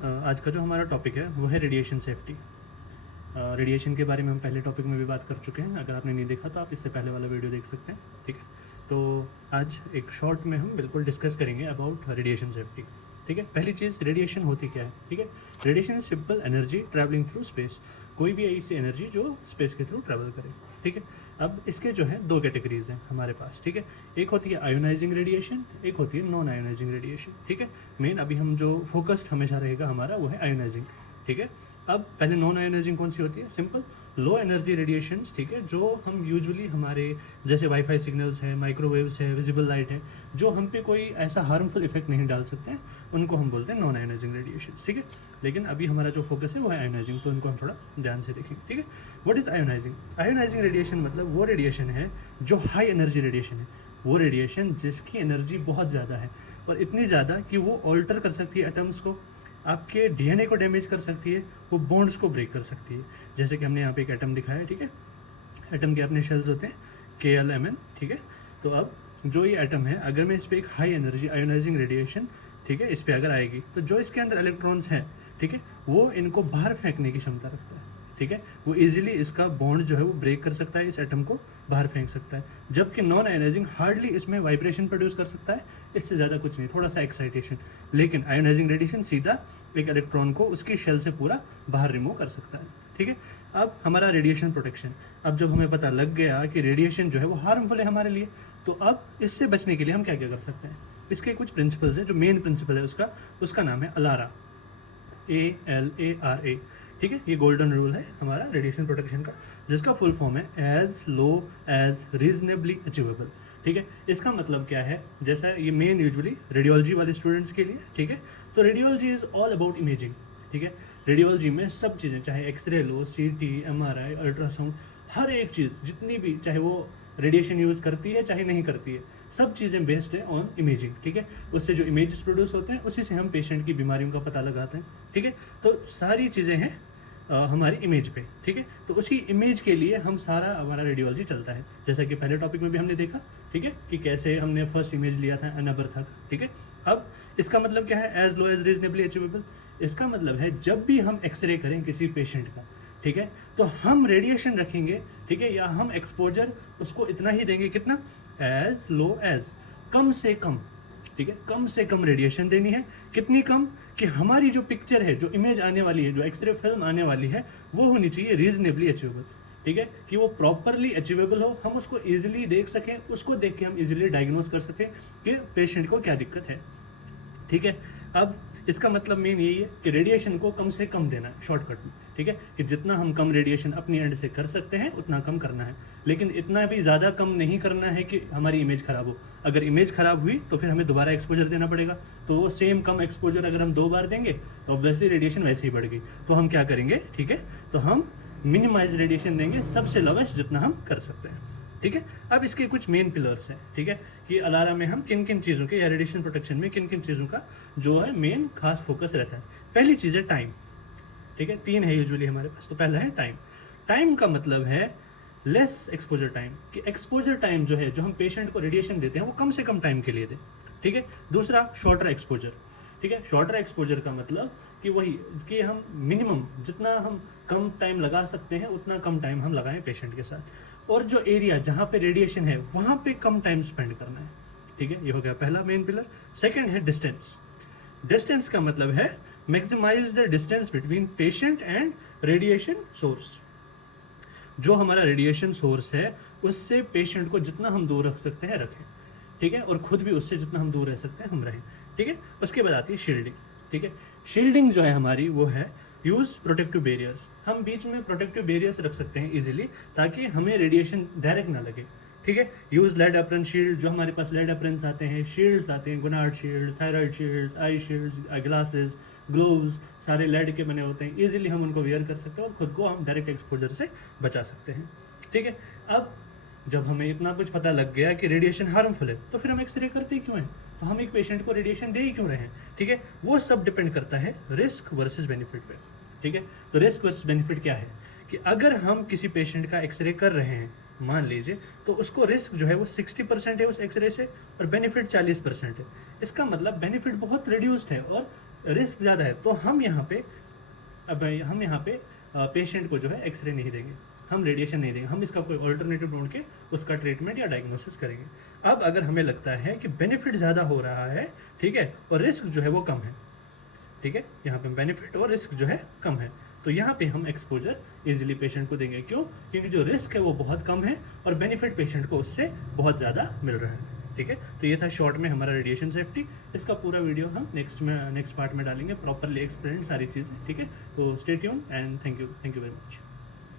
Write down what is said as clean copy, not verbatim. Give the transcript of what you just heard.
आज का जो हमारा टॉपिक है वो है रेडिएशन सेफ्टी। रेडिएशन के बारे में हम पहले टॉपिक में भी बात कर चुके हैं, अगर आपने नहीं देखा तो आप इससे पहले वाला वीडियो देख सकते हैं। ठीक है, तो आज एक शॉर्ट में हम बिल्कुल डिस्कस करेंगे अबाउट रेडिएशन सेफ्टी। ठीक है, पहली चीज़ रेडिएशन होती क्या है। ठीक है, radiation is simple energy travelling through space, कोई भी ऐसी एनर्जी जो स्पेस के थ्रू ट्रैवल करे। ठीक है, अब इसके जो है दो कैटेगरीज हैं हमारे पास। ठीक है, एक होती है आयोनाइजिंग रेडिएशन, एक होती है नॉन आयोनाइजिंग रेडिएशन। ठीक है, मेन अभी हम जो फोकस्ड हमेशा रहेगा हमारा वो है आयोनाइजिंग। ठीक है, अब पहले नॉन आयोनाइजिंग कौन सी होती है, सिंपल लो एनर्जी रेडिएशंस। ठीक है, जो हम यूजुअली हमारे जैसे वाईफाई सिग्नल्स है, माइक्रोवेव्स है, विजिबल लाइट है, जो हम पे कोई ऐसा हार्मफुल इफेक्ट नहीं डाल सकते हैं, उनको हम बोलते हैं नॉन आयोनाइजिंग रेडिएशंस। ठीक है, लेकिन अभी हमारा जो फोकस है वो है आयोनाइजिंग, तो इनको हम थोड़ा ध्यान से देखेंगे। ठीक है, what is ionising. Ionising radiation मतलब वो रेडिएशन है जो हाई एनर्जी रेडिएशन है, वो रेडिएशन जिसकी एनर्जी बहुत ज़्यादा है और इतनी ज़्यादा कि वो ऑल्टर कर सकती है एटम्स को, आपके डीएनए को डैमेज कर सकती है, वो बॉन्ड्स को ब्रेक कर सकती है। जैसे कि हमने यहाँ पे एक एटम दिखाया है। ठीक है, एटम के अपने शेल्स होते हैं KLMN। ठीक है, तो अब जो ये एटम है, अगर मैं इस पर एक हाई एनर्जी आयोनाइजिंग रेडिएशन, ठीक है, इस पर अगर आएगी तो जो इसके अंदर इलेक्ट्रॉन्स हैं, ठीक है, वो इनको बाहर फेंकने की क्षमता रखता है। ठीक है, वो इजीली इसका बॉन्ड जो है वो ब्रेक कर सकता है, इस एटम को बाहर फेंक सकता है। जबकि नॉन आयोनाइजिंग हार्डली इसमें वाइब्रेशन प्रोड्यूस कर सकता है, इससे ज़्यादा कुछ नहीं, थोड़ा सा एक्साइटेशन। लेकिन आयोनाइजिंग रेडिएशन सीधा एक इलेक्ट्रॉन को उसकी शेल से पूरा बाहर रिमूव कर सकता है। ठीक है, अब हमारा रेडिएशन प्रोटेक्शन। अब जब हमें पता लग गया कि रेडिएशन जो है वो हार्मफुल है हमारे लिए, तो अब इससे बचने के लिए हम क्या क्या कर सकते हैं। इसके कुछ प्रिंसिपल्स हैं। जो मेन प्रिंसिपल है उसका नाम है अलारा, ALARA। ठीक है, ये गोल्डन रूल है हमारा रेडिएशन प्रोटेक्शन का, जिसका फुल फॉर्म है as low as reasonably achievable. ठीक है, इसका मतलब क्या है, जैसा ये मेन यूजुअली रेडियोलॉजी वाले स्टूडेंट्स के लिए। ठीक है, तो radiology is all about imaging. ठीक है, रेडियोलॉजी में सब चीज़ें, चाहे एक्सरे लो, CT, MRI, अल्ट्रासाउंड, हर एक चीज़ जितनी भी, चाहे वो रेडिएशन यूज़ करती है चाहे नहीं करती है, सब चीज़ें बेस्ड है ऑन इमेजिंग। ठीक है, उससे जो इमेजेस प्रोड्यूस होते हैं उसी से हम पेशेंट की बीमारियों का पता लगाते हैं। ठीक है, तो सारी चीज़ें हैं हमारी इमेज पे। ठीक है, तो उसी इमेज के लिए हम सारा हमारा रेडियोलॉजी चलता है, जैसा कि पहले टॉपिक में भी हमने देखा। ठीक है, कि कैसे हमने फर्स्ट इमेज लिया था एनाबर्था का। ठीक है, अब इसका मतलब क्या है, as low as reasonably achievable. इसका मतलब है जब भी हम एक्सरे करें किसी पेशेंट का, ठीक है, तो हम रेडिएशन रखेंगे, ठीक है, या हम एक्सपोजर उसको इतना ही देंगे, कितना, एज लो एज, कम से कम। ठीक है, कम से कम रेडिएशन देनी है। कितनी कम, कि हमारी जो पिक्चर है, जो इमेज आने वाली है, जो एक्सरे फिल्म आने वाली है, वो होनी चाहिए रीजनेबली अचीवेबल। ठीक है, कि वो प्रॉपरली अचीवेबल हो, हम उसको इजीली देख सकें, उसको देख के हम इजीली डायग्नोज कर सकें कि पेशेंट को क्या दिक्कत है। ठीक है, अब इसका मतलब मेन यही है कि रेडिएशन को कम से कम देना है शॉर्टकट में। ठीक है, कि जितना हम कम रेडिएशन अपनी एंड से कर सकते हैं उतना कम करना है, लेकिन इतना भी ज़्यादा कम नहीं करना है कि हमारी इमेज खराब हो। अगर इमेज खराब हुई तो फिर हमें दोबारा एक्सपोजर देना पड़ेगा, तो वो सेम कम एक्सपोजर अगर हम 2 बार देंगे तो ऑब्वियसली रेडिएशन वैसे ही बढ़ गई। तो हम क्या करेंगे, ठीक है, तो हम मिनिमाइज रेडिएशन देंगे, सबसे लोवेस्ट जितना हम कर सकते हैं। ठीक है, अब इसके कुछ मेन पिलर्स हैं। ठीक है, कि अलारा में हम किन किन चीज़ों के, या रेडिएशन प्रोटेक्शन में किन किन चीज़ों का जो है मेन खास फोकस रहता है। पहली चीज़ है टाइम। ठीक है, 3 है यूजुअली हमारे पास। तो पहला है टाइम। टाइम का मतलब है लेस एक्सपोजर टाइम, कि एक्सपोजर टाइम जो है, जो हम पेशेंट को रेडिएशन देते हैं, वो कम से कम टाइम के लिए दें। ठीक है, दूसरा शॉर्टर एक्सपोजर। ठीक है, शॉर्टर एक्सपोजर का मतलब कि वही, कि हम मिनिमम जितना हम कम टाइम लगा सकते हैं उतना कम टाइम हम लगाएं पेशेंट के साथ, और जो एरिया जहाँ पे रेडिएशन है वहाँ पे कम टाइम स्पेंड करना है। ठीक है, ये हो गया पहला मेन पिलर। सेकंड है डिस्टेंस। डिस्टेंस का मतलब है maximise the distance between patient and radiation source. जो हमारा रेडिएशन सोर्स है उससे पेशेंट को जितना हम दूर रख सकते हैं रखें। ठीक है, और खुद भी उससे जितना हम दूर रह सकते हैं हम रहें। ठीक है, उसके बाद आती है शील्डिंग। ठीक है, शील्डिंग जो है हमारी वो है यूज प्रोटेक्टिव बैरियर्स। हम बीच में प्रोटेक्टिव बैरियर्स रख सकते हैं इजीली, ताकि हमें रेडिएशन डायरेक्ट ना लगे। ठीक है, यूज लेड एप्रन शील्ड। जो हमारे पास लेड एप्रन्स आते हैं, शील्ड्स आते हैं, गोनार्ड शील्ड्स, थायराइड शील्ड्स, आई शील्ड्स, ग्लासेस, ग्लोव्स, सारे लेड के बने होते हैं। इजीली हम उनको वेयर कर सकते हैं और खुद को हम डायरेक्ट एक्सपोजर से बचा सकते हैं। ठीक है, अब जब हमें इतना कुछ पता लग गया कि रेडिएशन हार्मफुल है, तो फिर हम एक्सरे करते क्यों हैं, तो हम एक पेशेंट को रेडिएशन दे ही क्यों रहे हैं। ठीक है, वो सब डिपेंड करता है रिस्क वर्सेस बेनिफिट पे। ठीक है, तो रिस्क वर्सेस बेनिफिट क्या है, कि अगर हम किसी पेशेंट का एक्सरे कर रहे हैं, मान लीजिए, तो उसको रिस्क जो है वो 60% है उस एक्सरे से, और बेनिफिट 40% है। इसका मतलब बेनिफिट बहुत रिड्यूस्ड है और रिस्क ज़्यादा है तो हम यहाँ पे पेशेंट को जो है एक्सरे नहीं देंगे, हम रेडिएशन नहीं देंगे, हम इसका कोई ऑल्टरनेटिव ढूंढ के उसका ट्रीटमेंट या डायग्नोसिस करेंगे। अब अगर हमें लगता है कि बेनिफिट ज़्यादा हो रहा है, ठीक है, और रिस्क जो है वो कम है, ठीक है, यहाँ पे बेनिफिट और रिस्क जो है कम है, तो यहाँ पे हम एक्सपोजर इजीली पेशेंट को देंगे। क्यों? क्योंकि जो रिस्क है वो बहुत कम है और बेनिफिट पेशेंट को उससे बहुत ज़्यादा मिल रहा है। ठीक है, तो ये था शॉर्ट में हमारा रेडिएशन सेफ्टी। इसका पूरा वीडियो हम नेक्स्ट पार्ट में डालेंगे, प्रॉपरली एक्सप्लेन सारी चीज़ें। ठीक है, तो stay tune and thank you very much.